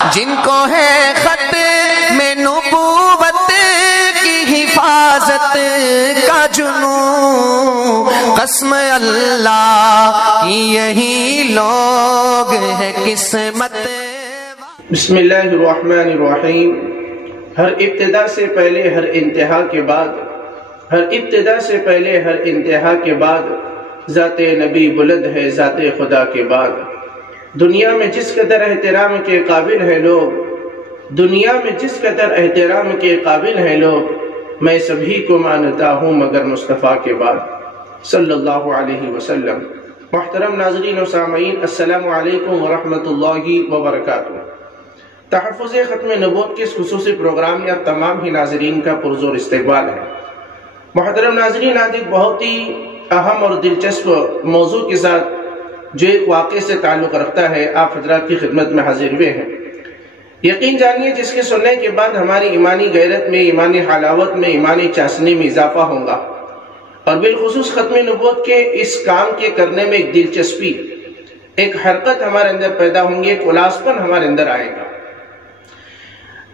جن کو ہے خط میں نبوت کی حفاظت کا جنون، قسم اللہ کی یہی لوگ ہے قسمت۔ بسم اللہ الرحمن الرحیم۔ ہر ابتدا سے پہلے ہر انتہا کے بعد، ہر ابتدا سے پہلے ہر انتہا کے بعد، ذات نبی بلند ہے ذات خدا کے بعد۔ دنیا میں جس قدر احترام کے قابل ہے لوگ، دنیا میں جس قدر احترام کے قابل ہیں لوگ، میں سبھی کو مانتا ہوں مگر مصطفیٰ کے بعد صلی اللہ علیہ وسلم۔ محترم ناظرین و سامعین، السلام علیکم ورحمۃ اللہ وبرکاتہ۔ تحفظ ختم نبوت کے اس خصوصی پروگرام میں تمام ہی ناظرین کا پرزور استقبال ہے۔ محترم ناظرین، آج ایک بہت ہی اہم اور دلچسپ موضوع کے ساتھ جو ایک واقعے سے تعلق رکھتا ہے آپ حضرات کی خدمت میں حاضر ہوئے ہیں۔ یقین جانیے جس کے سننے کے بعد ہماری ایمانی غیرت میں، ایمانی حلاوت میں، ایمانی چاشنی میں اضافہ ہوگا، اور بالخصوص ختم نبوت کے اس کام کے کرنے میں ایک دلچسپی، ایک حرکت ہمارے اندر پیدا ہوں گی، ایک الاس پن ہمارے اندر آئے گا۔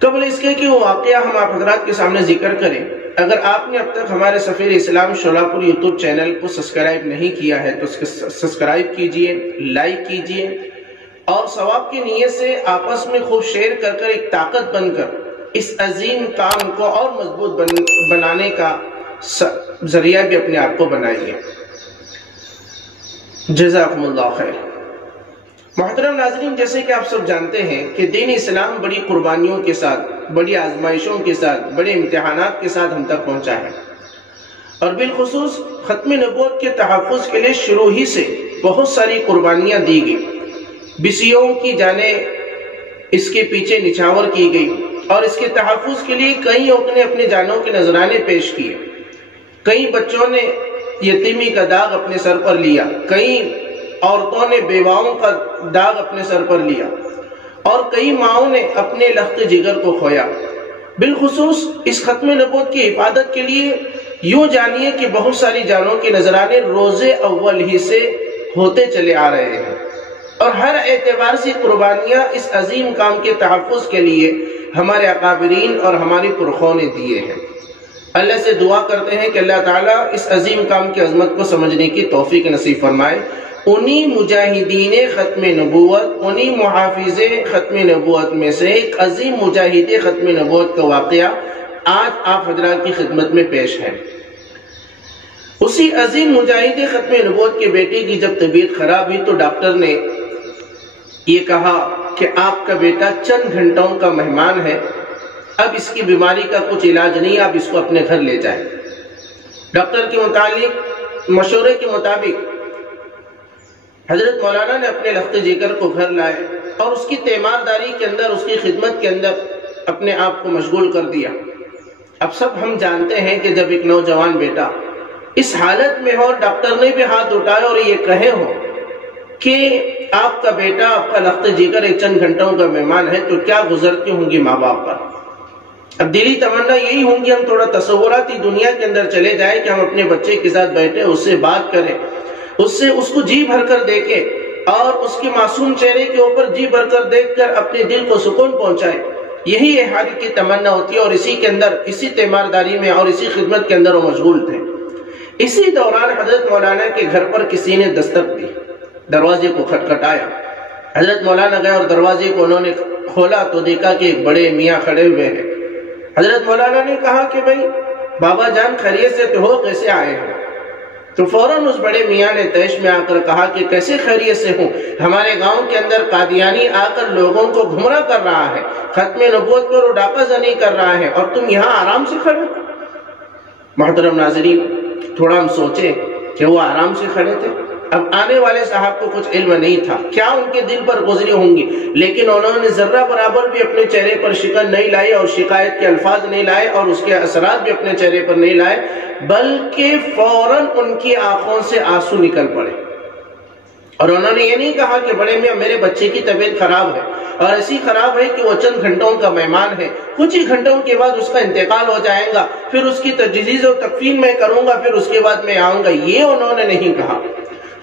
قبل اس کے کہ وہ واقعہ ہم آپ حضرات کے سامنے ذکر کریں، اگر آپ نے اب تک ہمارے سفیر اسلام شولاپور یوٹیوب چینل کو سبسکرائب نہیں کیا ہے تو سبسکرائب کیجئے، لائک کیجئے، اور ثواب کی نیت سے آپس میں خوب شیئر کر کر ایک طاقت بن کر اس عظیم کام کو اور مضبوط بنانے کا ذریعہ بھی اپنے آپ کو بنائیے۔ جزاکم اللہ خیر۔ محترم ناظرین، جیسے کہ آپ سب جانتے ہیں کہ دین اسلام بڑی قربانیوں کے ساتھ، بڑی آزمائشوں کے ساتھ، بڑے امتحانات کے ساتھ ہم تک پہنچا ہے، اور بالخصوص ختم نبوت کے تحفظ کے لیے شروع ہی سے بہت ساری قربانیاں دی گئی، بسیوں کی جانیں اس کے پیچھے نچھاور کی گئی، اور اس کے تحفظ کے لیے کئیوں نے اپنے جانوں کے نذرانے پیش کیے، کئی بچوں نے یتیمی کا داغ اپنے سر پر لیا، کئی عورتوں نے بیواؤں کا داغ اپنے سر پر لیا، اور کئی ماؤں نے اپنے لخت جگر کو کھویا۔ بالخصوص اس ختم نبوت کی حفاظت کے لیے یوں جانیے کہ بہت ساری جانوں کے نذرانے روز اول ہی سے ہوتے چلے آ رہے ہیں، اور ہر اعتبار سے قربانیاں اس عظیم کام کے تحفظ کے لیے ہمارے اکابرین اور ہماری پرخوں نے دیے ہیں۔ اللہ سے دعا کرتے ہیں کہ اللہ تعالیٰ اس عظیم کام کی عظمت کو سمجھنے کی توفیق نصیب فرمائے۔ انہی مجاہدین ختم نبوت، انہی محافظ ختم نبوت میں سے ایک عظیم مجاہد ختم نبوت کا واقعہ آج آپ حضرات کی خدمت میں پیش ہے۔ اسی عظیم مجاہد ختم نبوت کے بیٹے کی جب طبیعت خراب ہوئی تو ڈاکٹر نے یہ کہا کہ آپ کا بیٹا چند گھنٹوں کا مہمان ہے، اب اس کی بیماری کا کچھ علاج نہیں، آپ اس کو اپنے گھر لے جائیں۔ ڈاکٹر کے متعلق مشورے کے مطابق حضرت مولانا نے اپنے لخت جگر کو گھر لائے اور اس کی تیمارداری کے اندر، اس کی خدمت کے اندر اپنے آپ کو مشغول کر دیا۔ اب سب ہم جانتے ہیں کہ جب ایک نوجوان بیٹا اس حالت میں ہو، ڈاکٹر نے بھی ہاتھ اٹھائے اور یہ کہے ہو کہ آپ کا بیٹا، آپ کا لخت جگر ایک چند گھنٹوں کا مہمان ہے، تو کیا گزرتی ہوں گی ماں باپ پر؟ اب دلی تمنا یہی ہوں گی ہم تھوڑا تصوراتی دنیا کے اندر چلے جائیں کہ ہم اپنے بچے کے ساتھ بیٹھے، اس سے بات کریں، اس کو جی بھر کر دیکھیں، اور اس کے معصوم چہرے کے اوپر جی بھر کر دیکھ کر اپنے دل کو سکون پہنچائے۔ یہی احادی کی تمنا ہوتی ہے، اور اسی کے اندر، اسی تیمارداری میں اور اسی خدمت کے اندر وہ مشغول تھے۔ اسی دوران حضرت مولانا کے گھر پر کسی نے دستک دی، دروازے کو کھٹکھٹایا۔ حضرت مولانا گئے اور دروازے کو انہوں نے کھولا تو دیکھا کہ ایک بڑے میاں کھڑے ہوئے ہیں۔ حضرت مولانا نے کہا کہ بھائی بابا جان خیریت سے تو ہو، کیسے آئے ہیں؟ تو فوراً اس بڑے میاں نے تیش میں آ کر کہا کہ کیسے خیریت سے ہوں، ہمارے گاؤں کے اندر قادیانی آ کر لوگوں کو گھمراہ کر رہا ہے، ختم نبوت پر وہ ڈاکہ زنی کر رہا ہے، اور تم یہاں آرام سے کھڑے ہو۔ محترم ناظرین، تھوڑا ہم سوچیں کہ وہ آرام سے کھڑے تھے۔ اب آنے والے صاحب کو کچھ علم نہیں تھا کیا ان کے دل پر گزری ہوں گی، لیکن انہوں نے ذرہ برابر بھی اپنے چہرے پر شکن نہیں لائی، اور شکایت کے الفاظ نہیں لائے، اور اس کے اثرات بھی اپنے چہرے پر نہیں لائے، بلکہ فوراً ان کی آنکھوں سے آنسو نکل پڑے، اور انہوں نے یہ نہیں کہا کہ بڑے میاں میرے بچے کی طبیعت خراب ہے، اور ایسی خراب ہے کہ وہ چند گھنٹوں کا مہمان ہے، کچھ ہی گھنٹوں کے بعد اس کا انتقال ہو جائے گا، پھر اس کی تجہیز و تکفین میں کروں گا، پھر اس کے بعد میں آؤں گا، یہ انہوں نے نہیں کہا۔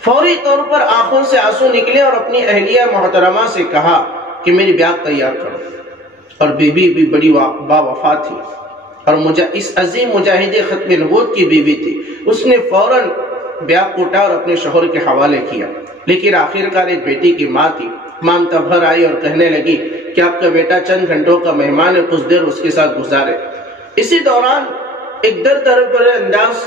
فوری طور پر آنکھوں سے آنسو نکلے اور اپنی اہلیہ محترمہ سے کہا کہ میری بیاہ تیار کرو، اور بیوی بھی بڑی با وفا تھی اور اس عظیم مجاہد ختم نبوت کی بیوی تھی۔ اس نے فوراً بیاہ کوٹا اور اپنے شوہر کے حوالے کیا، لیکن آخرکار ایک بیٹی کی ماں تھی، مامتا بھر آئی اور کہنے لگی کہ آپ کا بیٹا چند گھنٹوں کا مہمان ہے، کچھ دیر اس کے ساتھ گزارے۔ اسی دوران ایک در پر انداز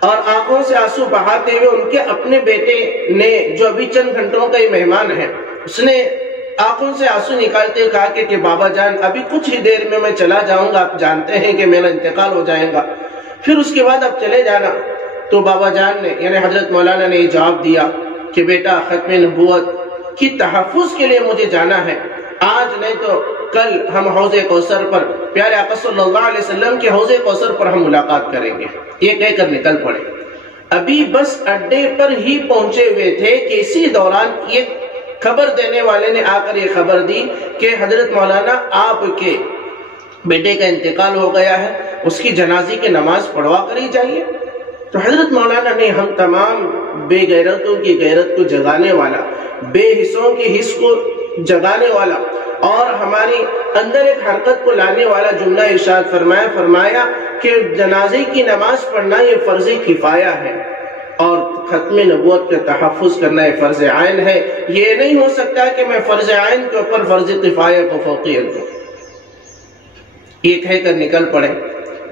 اور آنکھوں سے آنسو بہاتے ہوئے ان کے اپنے بیٹے نے، جو ابھی چند گھنٹوں کا ہی مہمان ہے، اس نے آنکھوں سے آنسو نکالتے ہوئے کہا کہ بابا جان ابھی کچھ ہی دیر میں چلا جاؤں گا، آپ جانتے ہیں کہ میرا انتقال ہو جائے گا، پھر اس کے بعد آپ چلے جانا۔ تو بابا جان نے یعنی حضرت مولانا نے یہ جواب دیا کہ بیٹا ختم نبوت کی تحفظ کے لیے مجھے جانا ہے، آج نہیں تو کل ہم حوض کوثر پر، پیارے آقا صلی اللہ علیہ وسلم کے حوض کوثر پر ہم ملاقات کریں گے، یہ کہہ کر نکل پڑے۔ ابھی بس اڈے پر ہی پہنچے ہوئے تھے کہ اسی دوران یہ خبر دینے والے نے آ کر یہ خبر دی کہ حضرت مولانا آپ کے بیٹے کا انتقال ہو گیا ہے، اس کی جنازے کی نماز پڑھوا کر ہی جائیے۔ تو حضرت مولانا نے ہم تمام بے غیرتوں کی غیرت کو جگانے والا، بے حصوں کے حص کو جگانے والا اور ہماری اندر ایک حرکت کو لانے والا جملہ ارشاد فرمایا کہ جنازے کی نماز پڑھنا یہ فرض کفایہ ہے اور ختم نبوت کا تحفظ کرنا یہ فرض عین ہے۔ یہ نہیں ہو سکتا کہ میں فرض عین کے اوپر فرض کفایہ کو فوقیت دوں۔ یہ کہہ کر نکل پڑے،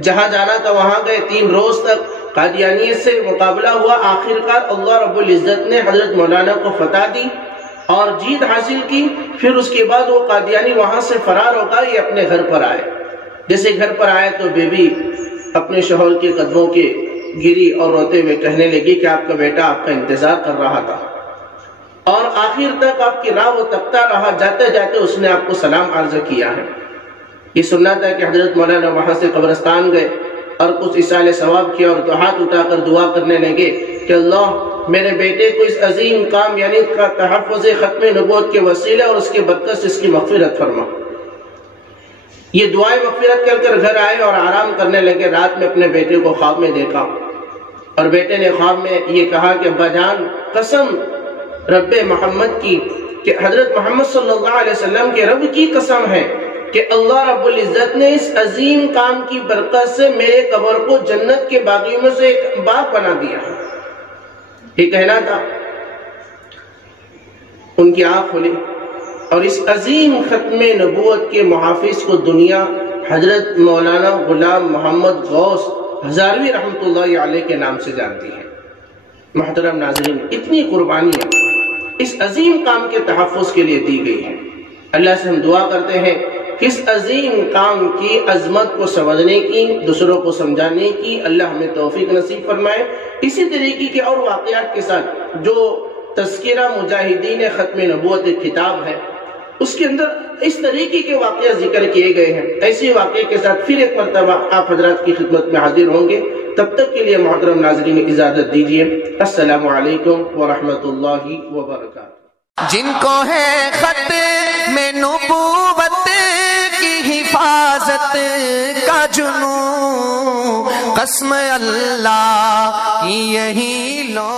جہاں جانا تھا وہاں گئے۔ 3 روز تک قادیانیت سے مقابلہ ہوا، آخرکار اللہ رب العزت نے حضرت مولانا کو فتح دی اور جیت حاصل کی۔ پھر اس کے بعد وہ قادیانی وہاں سے فرار ہو گئے، یہ اپنے گھر پر آئے۔ جیسے گھر پر آئے تو بیوی اپنے شوہر کے قدموں کے گری اور روتے ہوئے کہنے لگی کہ آپ کا بیٹا آپ کا انتظار کر رہا تھا اور آخر تک آپ کی راہ وہ تکتا رہا، جاتے جاتے اس نے آپ کو سلام عرض کیا ہے۔ یہ سننا تھا کہ حضرت مولانا وہاں سے قبرستان گئے اور کچھ اصال ثواب کیا اور تو ہاتھ اٹھا کر دعا کرنے لگے کہ اللہ میرے بیٹے کو اس عظیم کام یعنی کا تحفظ ختم نبوت کے وسیلے اور اس کے برکت سے اس کی مغفرت فرما۔ یہ دعائیں مغفرت کر کر گھر آئے اور آرام کرنے لگے۔ رات میں اپنے بیٹے کو خواب میں دیکھا اور بیٹے نے خواب میں یہ کہا کہ ابا جان قسم رب محمد کی، کہ حضرت محمد صلی اللہ علیہ وسلم کے رب کی قسم ہے کہ اللہ رب العزت نے اس عظیم کام کی برکت سے میرے قبر کو جنت کے باغیوں میں سے ایک باغ بنا دیا۔ یہ کہنا تھا، ان کی آنکھ کھلی اور اس عظیم ختم نبوت کے محافظ کو دنیا حضرت مولانا غلام محمد غوث ہزاروی رحمۃ اللہ علیہ کے نام سے جانتی ہے۔ محترم ناظرین، اتنی قربانیاں اس عظیم کام کے تحفظ کے لیے دی گئی ہیں۔ اللہ سے ہم دعا کرتے ہیں کہ اس عظیم کام کی عظمت کو سمجھنے کی، دوسروں کو سمجھانے کی اللہ ہمیں توفیق نصیب فرمائے۔ اسی طریقے کے اور واقعات کے ساتھ جو تذکرہ مجاہدین ختم نبوت ایک کتاب ہے، اس کے اندر اس طریقے کے واقعات ذکر کیے گئے ہیں۔ ایسے واقعے کے ساتھ پھر ایک مرتبہ آپ حضرات کی خدمت میں حاضر ہوں گے۔ تب تک کے لیے محترم ناظرین اجازت دیجیے۔ السلام علیکم ورحمۃ اللہ وبرکاتہ۔ جن کو ہے خط میں نبوت کی حفاظت کا جنون، قسم اللہ کی یہی لو